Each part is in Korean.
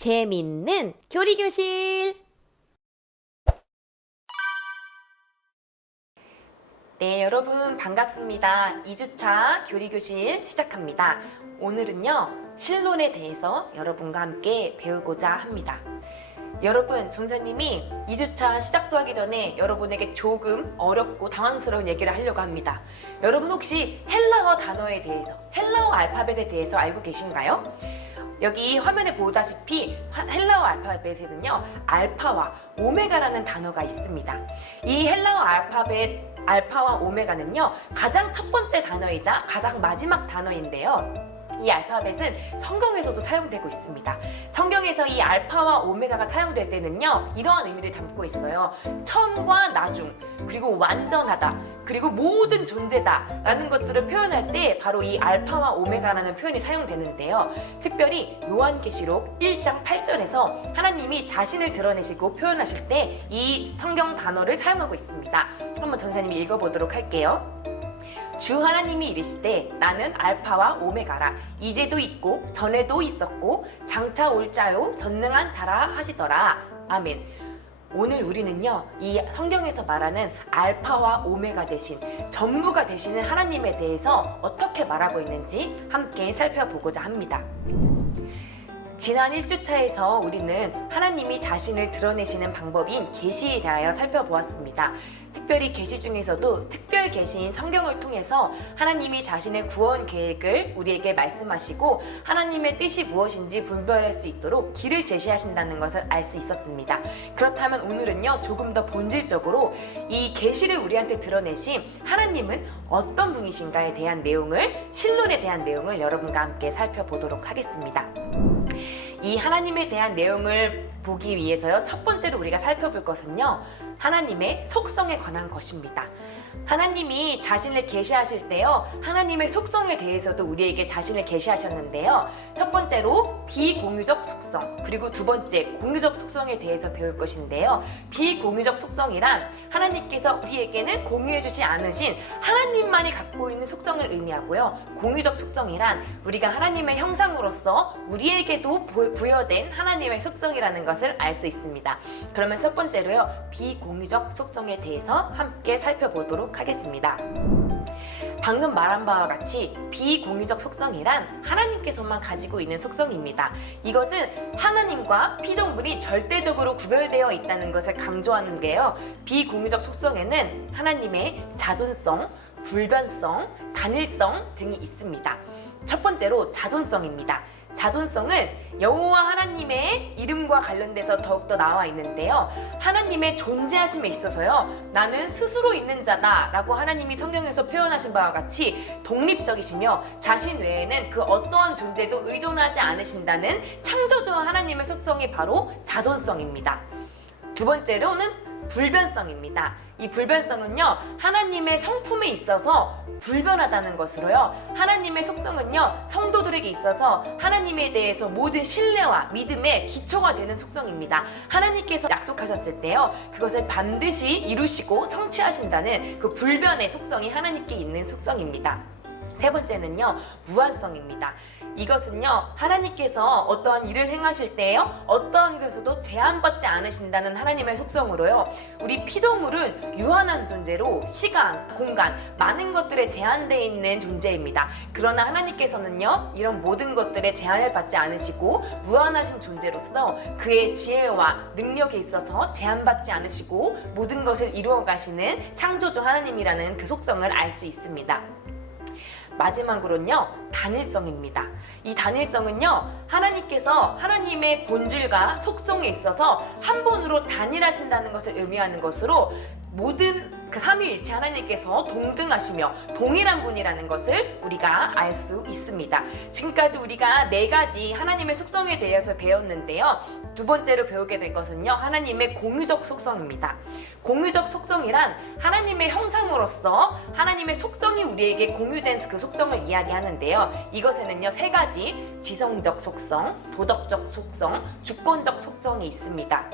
재밌는 교리교실! 네, 여러분 반갑습니다. 2주차 교리교실 시작합니다. 오늘은요, 신론에 대해서 여러분과 함께 배우고자 합니다. 여러분, 전사님이 2주차 시작도 하기 전에 여러분에게 조금 어렵고 당황스러운 얘기를 하려고 합니다. 여러분 혹시 헬라어 단어에 대해서, 헬라어 알파벳에 대해서 알고 계신가요? 여기 화면에 보다시피 헬라어 알파벳에는요, 알파와 오메가라는 단어가 있습니다. 이 헬라어 알파벳 알파와 오메가는요, 가장 첫 번째 단어이자 가장 마지막 단어인데요. 이 알파벳은 성경에서도 사용되고 있습니다. 성경에서 이 알파와 오메가가 사용될 때는요, 이러한 의미를 담고 있어요. 처음과 나중, 그리고 완전하다, 그리고 모든 존재다 라는 것들을 표현할 때 바로 이 알파와 오메가라는 표현이 사용되는데요. 특별히 요한계시록 1장 8절에서 하나님이 자신을 드러내시고 표현하실 때 이 성경 단어를 사용하고 있습니다. 한번 전사님이 읽어보도록 할게요. 주 하나님이 이르시되 나는 알파와 오메가라, 이제도 있고 전에도 있었고 장차 올 자요 전능한 자라 하시더라. 아멘. 오늘 우리는요, 이 성경에서 말하는 알파와 오메가 대신 전부가 되시는 하나님에 대해서 어떻게 말하고 있는지 함께 살펴보고자 합니다. 지난 1주차에서 우리는 하나님이 자신을 드러내시는 방법인 계시에 대하여 살펴보았습니다. 특별히 계시 중에서도 특별 계시인 성경을 통해서 하나님이 자신의 구원 계획을 우리에게 말씀하시고 하나님의 뜻이 무엇인지 분별할 수 있도록 길을 제시하신다는 것을 알 수 있었습니다. 그렇다면 오늘은요, 조금 더 본질적으로 이 계시를 우리한테 드러내신 하나님은 어떤 분이신가에 대한 내용을, 신론에 대한 내용을 여러분과 함께 살펴보도록 하겠습니다. 이 하나님에 대한 내용을 보기 위해서요, 첫 번째로 우리가 살펴볼 것은요, 하나님의 속성에 관한 것입니다. 하나님이 자신을 계시하실 때요, 하나님의 속성에 대해서도 우리에게 자신을 계시하셨는데요, 첫 번째로 비공유적 속성, 그리고 두 번째 공유적 속성에 대해서 배울 것인데요, 비공유적 속성이란 하나님께서 우리에게는 공유해주지 않으신 하나님만이 갖고 있는 속성을 의미하고요, 공유적 속성이란 우리가 하나님의 형상으로서 우리에게도 부여된 하나님의 속성이라는 것을 알 수 있습니다. 그러면 첫 번째로요, 비공유적 속성에 대해서 함께 살펴보도록 하겠습니다. 방금 말한 바와 같이 비공유적 속성이란 하나님께서만 가지고 있는 속성입니다. 이것은 하나님과 피조물이 절대적으로 구별되어 있다는 것을 강조하는데요, 비공유적 속성에는 하나님의 자존성, 불변성, 단일성 등이 있습니다. 첫 번째로 자존성입니다. 자존성은 여호와 하나님의 이름과 관련돼서 더욱더 나와 있는데요, 하나님의 존재하심에 있어서요, 나는 스스로 있는 자다 라고 하나님이 성경에서 표현하신 바와 같이 독립적이시며 자신 외에는 그 어떠한 존재도 의존하지 않으신다는 창조주 하나님의 속성이 바로 자존성입니다. 두 번째로는 불변성입니다. 이 불변성은요, 하나님의 성품에 있어서 불변하다는 것으로요, 하나님의 속성은요, 성도들에게 있어서 하나님에 대해서 모든 신뢰와 믿음의 기초가 되는 속성입니다. 하나님께서 약속하셨을 때요, 그것을 반드시 이루시고 성취하신다는 그 불변의 속성이 하나님께 있는 속성입니다. 세 번째는요, 무한성입니다. 이것은요, 하나님께서 어떠한 일을 행하실 때요, 어떠한 것에서도 제한받지 않으신다는 하나님의 속성으로요, 우리 피조물은 유한한 존재로 시간, 공간, 많은 것들에 제한되어 있는 존재입니다. 그러나 하나님께서는요, 이런 모든 것들에 제한을 받지 않으시고 무한하신 존재로서 그의 지혜와 능력에 있어서 제한받지 않으시고 모든 것을 이루어 가시는 창조주 하나님이라는 그 속성을 알 수 있습니다. 마지막으로는요, 단일성입니다. 이 단일성은요, 하나님께서 하나님의 본질과 속성에 있어서 한 분으로 단일하신다는 것을 의미하는 것으로 모든 그 삼위일체 하나님께서 동등하시며 동일한 분이라는 것을 우리가 알 수 있습니다. 지금까지 우리가 네 가지 하나님의 속성에 대해서 배웠는데요, 두 번째로 배우게 될 것은요, 하나님의 공유적 속성입니다. 공유적 속성이란 하나님의 형상으로서 하나님의 속성이 우리에게 공유된 그 속성을 이야기하는데요, 이것에는요, 세 가지 지성적 속성, 도덕적 속성, 주권적 속성이 있습니다.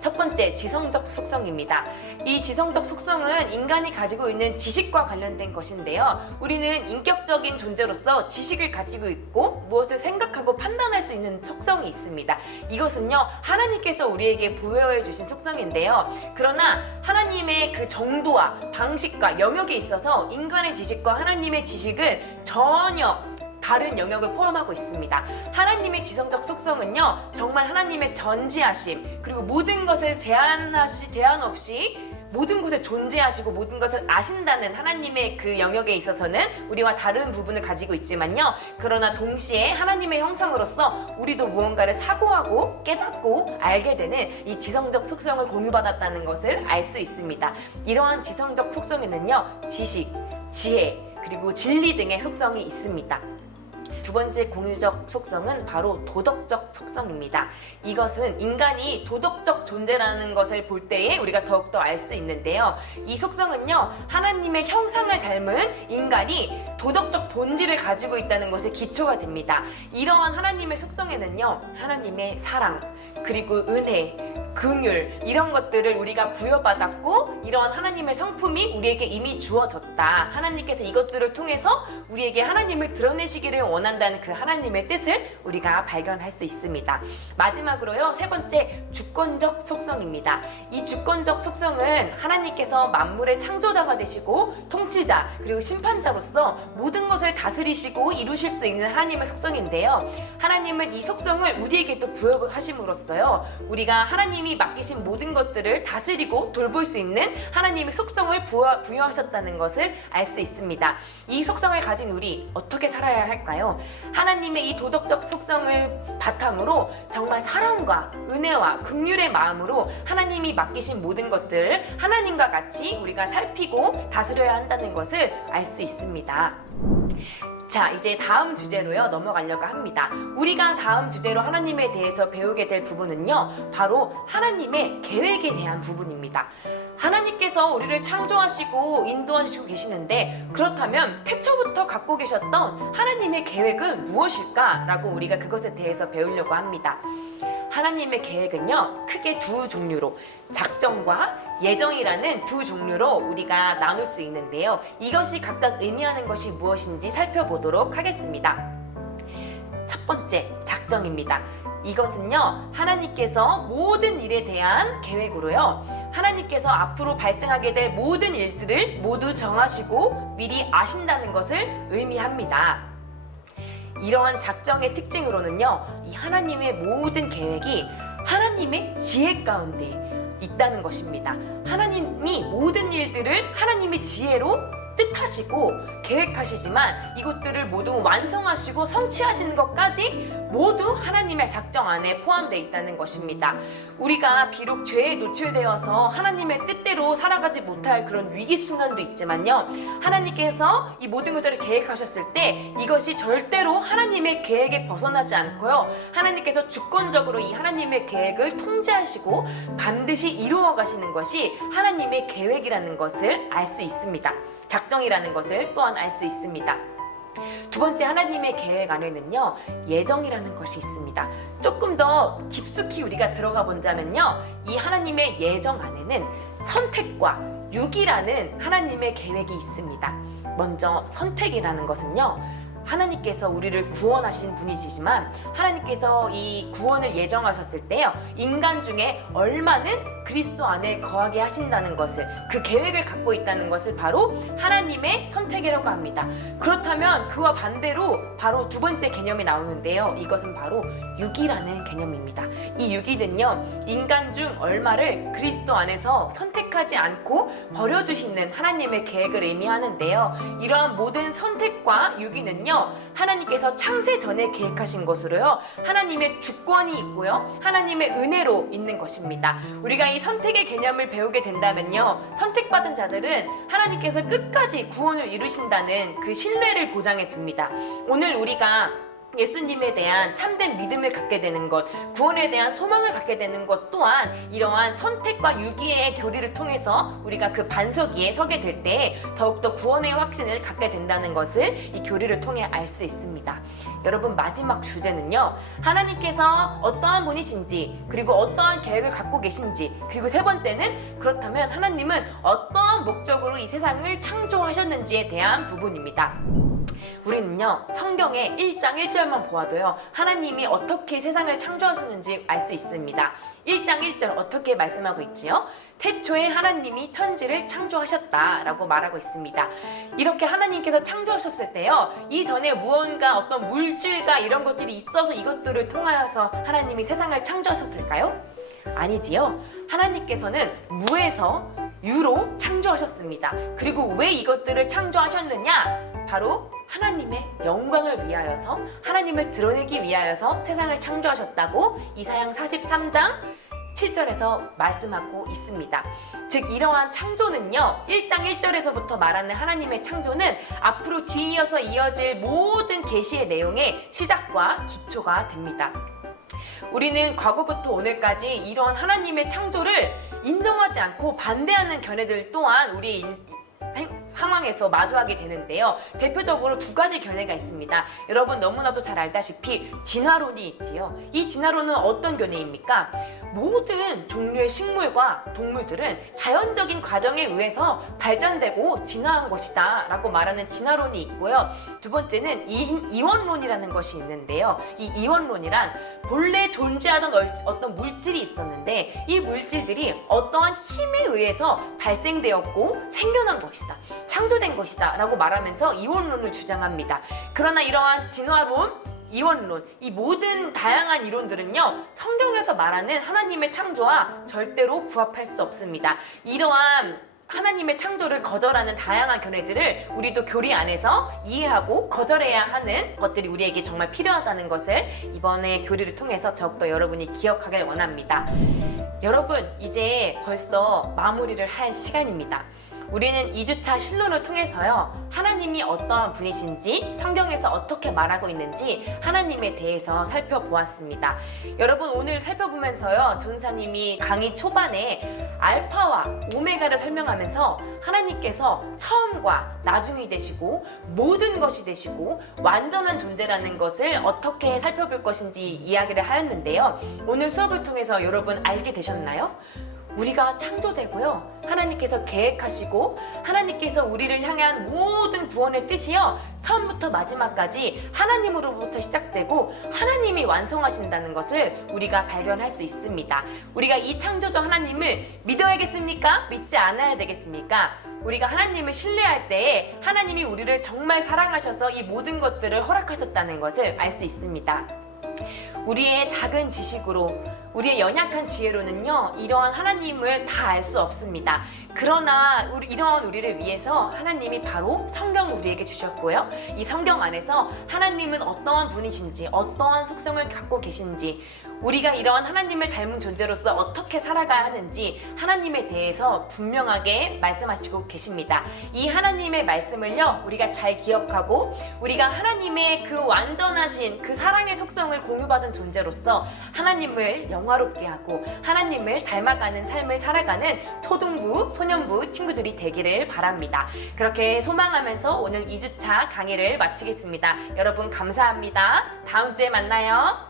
첫 번째, 지성적 속성입니다. 이 지성적 속성은 인간이 가지고 있는 지식과 관련된 것인데요. 우리는 인격적인 존재로서 지식을 가지고 있고 무엇을 생각하고 판단할 수 있는 속성이 있습니다. 이것은요, 하나님께서 우리에게 부여해 주신 속성인데요. 그러나 하나님의 그 정도와 방식과 영역에 있어서 인간의 지식과 하나님의 지식은 전혀 다른 영역을 포함하고 있습니다. 하나님의 지성적 속성은요, 정말 하나님의 전지하심, 그리고 모든 것을 제한 없이 모든 곳에 존재하시고 모든 것을 아신다는 하나님의 그 영역에 있어서는 우리와 다른 부분을 가지고 있지만요, 그러나 동시에 하나님의 형상으로서 우리도 무언가를 사고하고 깨닫고 알게 되는 이 지성적 속성을 공유받았다는 것을 알 수 있습니다. 이러한 지성적 속성에는요, 지식, 지혜, 그리고 진리 등의 속성이 있습니다. 두 번째 공유적 속성은 바로 도덕적 속성입니다. 이것은 인간이 도덕적 존재라는 것을 볼 때에 우리가 더욱더 알 수 있는데요. 이 속성은요, 하나님의 형상을 닮은 인간이 도덕적 본질을 가지고 있다는 것에 기초가 됩니다. 이러한 하나님의 속성에는요, 하나님의 사랑, 그리고 은혜, 긍휼, 이런 것들을 우리가 부여받았고 이러한 하나님의 성품이 우리에게 이미 주어졌다. 하나님께서 이것들을 통해서 우리에게 하나님을 드러내시기를 원한다는 그 하나님의 뜻을 우리가 발견할 수 있습니다. 마지막으로요, 세 번째, 주권적 속성입니다. 이 주권적 속성은 하나님께서 만물의 창조자가 되시고 통치자 그리고 심판자로서 모든 것을 다스리시고 이루실 수 있는 하나님의 속성인데요. 하나님은 이 속성을 우리에게도 부여하심으로써요, 우리가 하나님이 맡기신 모든 것들을 다스리고 돌볼 수 있는 하나님의 속성을 부여하셨다는 것을 알 수 있습니다. 이 속성을 가진 우리 어떻게 살아야 할까요? 하나님의 이 도덕적 속성을 바탕으로 정말 사랑과 은혜와 긍휼의 마음으로 하나님이 맡기신 모든 것들을 하나님과 같이 우리가 살피고 다스려야 한다는 것을 알 수 있습니다. 자, 이제 다음 주제로요, 넘어가려고 합니다. 우리가 다음 주제로 하나님에 대해서 배우게 될 부분은요, 바로 하나님의 계획에 대한 부분입니다. 하나님께서 우리를 창조하시고 인도하시고 계시는데, 그렇다면 태초부터 갖고 계셨던 하나님의 계획은 무엇일까라고 우리가 그것에 대해서 배우려고 합니다. 하나님의 계획은요, 크게 두 종류로, 작정과 예정이라는 두 종류로 우리가 나눌 수 있는데요. 이것이 각각 의미하는 것이 무엇인지 살펴보도록 하겠습니다. 첫 번째, 작정입니다. 이것은요, 하나님께서 모든 일에 대한 계획으로요, 하나님께서 앞으로 발생하게 될 모든 일들을 모두 정하시고 미리 아신다는 것을 의미합니다. 이러한 작정의 특징으로는요, 이 하나님의 모든 계획이 하나님의 지혜 가운데 있다는 것입니다. 하나님이 모든 일들을 하나님의 지혜로 뜻하시고 계획하시지만 이것들을 모두 완성하시고 성취하시는 것까지 모두 하나님의 작정 안에 포함되어 있다는 것입니다. 우리가 비록 죄에 노출되어서 하나님의 뜻대로 살아가지 못할 그런 위기 순간도 있지만요, 하나님께서 이 모든 것들을 계획하셨을 때 이것이 절대로 하나님의 계획에 벗어나지 않고요, 하나님께서 주권적으로 이 하나님의 계획을 통제하시고 반드시 이루어 가시는 것이 하나님의 계획이라는 것을 알 수 있습니다. 작정이라는 것을 또한 알 수 있습니다. 두 번째, 하나님의 계획 안에는요, 예정이라는 것이 있습니다. 조금 더 깊숙이 우리가 들어가 본다면요, 이 하나님의 예정 안에는 선택과 유기라는 하나님의 계획이 있습니다. 먼저 선택이라는 것은요, 하나님께서 우리를 구원하신 분이시지만 하나님께서 이 구원을 예정하셨을 때요, 인간 중에 얼마는 그리스도 안에 거하게 하신다는 것을, 그 계획을 갖고 있다는 것을 바로 하나님의 선택이라고 합니다. 그렇다면 그와 반대로 바로 두 번째 개념이 나오는데요, 이것은 바로 유기라는 개념입니다. 이 유기는요, 인간 중 얼마를 그리스도 안에서 선택하지 않고 버려두시는 하나님의 계획을 의미하는데요, 이러한 모든 선택과 유기는요, 하나님께서 창세 전에 계획하신 것으로요, 하나님의 주권이 있고요, 하나님의 은혜로 있는 것입니다. 우리가 이 선택의 개념을 배우게 된다면요, 선택받은 자들은 하나님께서 끝까지 구원을 이루신다는 그 신뢰를 보장해 줍니다. 오늘 우리가 예수님에 대한 참된 믿음을 갖게 되는 것, 구원에 대한 소망을 갖게 되는 것 또한 이러한 선택과 유기의 교리를 통해서 우리가 그 반석 위에 서게 될 때 더욱더 구원의 확신을 갖게 된다는 것을 이 교리를 통해 알 수 있습니다. 여러분, 마지막 주제는요, 하나님께서 어떠한 분이신지, 그리고 어떠한 계획을 갖고 계신지, 그리고 세 번째는 그렇다면 하나님은 어떠한 목적으로 이 세상을 창조하셨는지에 대한 부분입니다. 우리는요, 성경의 1장 1절만 보아도요, 하나님이 어떻게 세상을 창조하셨는지 알 수 있습니다. 1장 1절 어떻게 말씀하고 있지요? 태초에 하나님이 천지를 창조하셨다라고 말하고 있습니다. 이렇게 하나님께서 창조하셨을 때요, 이전에 무언가 어떤 물질과 이런 것들이 있어서 이것들을 통하여서 하나님이 세상을 창조하셨을까요? 아니지요. 하나님께서는 무에서 유로 창조하셨습니다. 그리고 왜 이것들을 창조하셨느냐? 바로 하나님의 영광을 위하여서, 하나님을 드러내기 위하여서 세상을 창조하셨다고 이사야 43장 7절에서 말씀하고 있습니다. 즉, 이러한 창조는요, 1장 1절에서부터 말하는 하나님의 창조는 앞으로 뒤이어서 이어질 모든 계시의 내용의 시작과 기초가 됩니다. 우리는 과거부터 오늘까지 이러한 하나님의 창조를 인정하지 않고 반대하는 견해들 또한 우리의 상황에서 마주하게 되는데요. 대표적으로 두 가지 견해가 있습니다. 여러분 너무나도 잘 알다시피 진화론이 있지요. 이 진화론은 어떤 견해입니까? 모든 종류의 식물과 동물들은 자연적인 과정에 의해서 발전되고 진화한 것이다 라고 말하는 진화론이 있고요. 두 번째는 이원론이라는 것이 있는데요. 이 이원론이란 본래 존재하던 어떤 물질이 있었는데 이 물질들이 어떠한 힘에 의해서 발생되었고 생겨난 것이다, 창조된 것이다 라고 말하면서 이원론을 주장합니다. 그러나 이러한 진화론, 이원론, 이 모든 다양한 이론들은요, 성경에서 말하는 하나님의 창조와 절대로 부합할 수 없습니다. 이러한 하나님의 창조를 거절하는 다양한 견해들을 우리도 교리 안에서 이해하고 거절해야 하는 것들이 우리에게 정말 필요하다는 것을 이번에 교리를 통해서 더욱더 여러분이 기억하길 원합니다. 여러분, 이제 벌써 마무리를 할 시간입니다. 우리는 2주차 신론을 통해서요, 하나님이 어떠한 분이신지, 성경에서 어떻게 말하고 있는지 하나님에 대해서 살펴보았습니다. 여러분, 오늘 살펴보면서요, 전사님이 강의 초반에 알파와 오메가를 설명하면서 하나님께서 처음과 나중이 되시고 모든 것이 되시고 완전한 존재라는 것을 어떻게 살펴볼 것인지 이야기를 하였는데요. 오늘 수업을 통해서 여러분 알게 되셨나요? 우리가 창조되고요, 하나님께서 계획하시고 하나님께서 우리를 향한 모든 구원의 뜻이요, 처음부터 마지막까지 하나님으로부터 시작되고 하나님이 완성하신다는 것을 우리가 발견할 수 있습니다. 우리가 이 창조주 하나님을 믿어야겠습니까? 믿지 않아야 되겠습니까? 우리가 하나님을 신뢰할 때에 하나님이 우리를 정말 사랑하셔서 이 모든 것들을 허락하셨다는 것을 알 수 있습니다. 우리의 작은 지식으로, 우리의 연약한 지혜로는요, 이러한 하나님을 다 알 수 없습니다. 그러나 이러한 우리를 위해서 하나님이 바로 성경을 우리에게 주셨고요, 이 성경 안에서 하나님은 어떠한 분이신지, 어떠한 속성을 갖고 계신지, 우리가 이러한 하나님을 닮은 존재로서 어떻게 살아가야 하는지 하나님에 대해서 분명하게 말씀하시고 계십니다. 이 하나님의 말씀을요, 우리가 잘 기억하고 우리가 하나님의 그 완전하신 그 사랑의 속성을 공유받은 존재로서 하나님을 영화롭게 하고 하나님을 닮아가는 삶을 살아가는 초등부, 소년부 친구들이 되기를 바랍니다. 그렇게 소망하면서 오늘 2주차 강의를 마치겠습니다. 여러분 감사합니다. 다음 주에 만나요.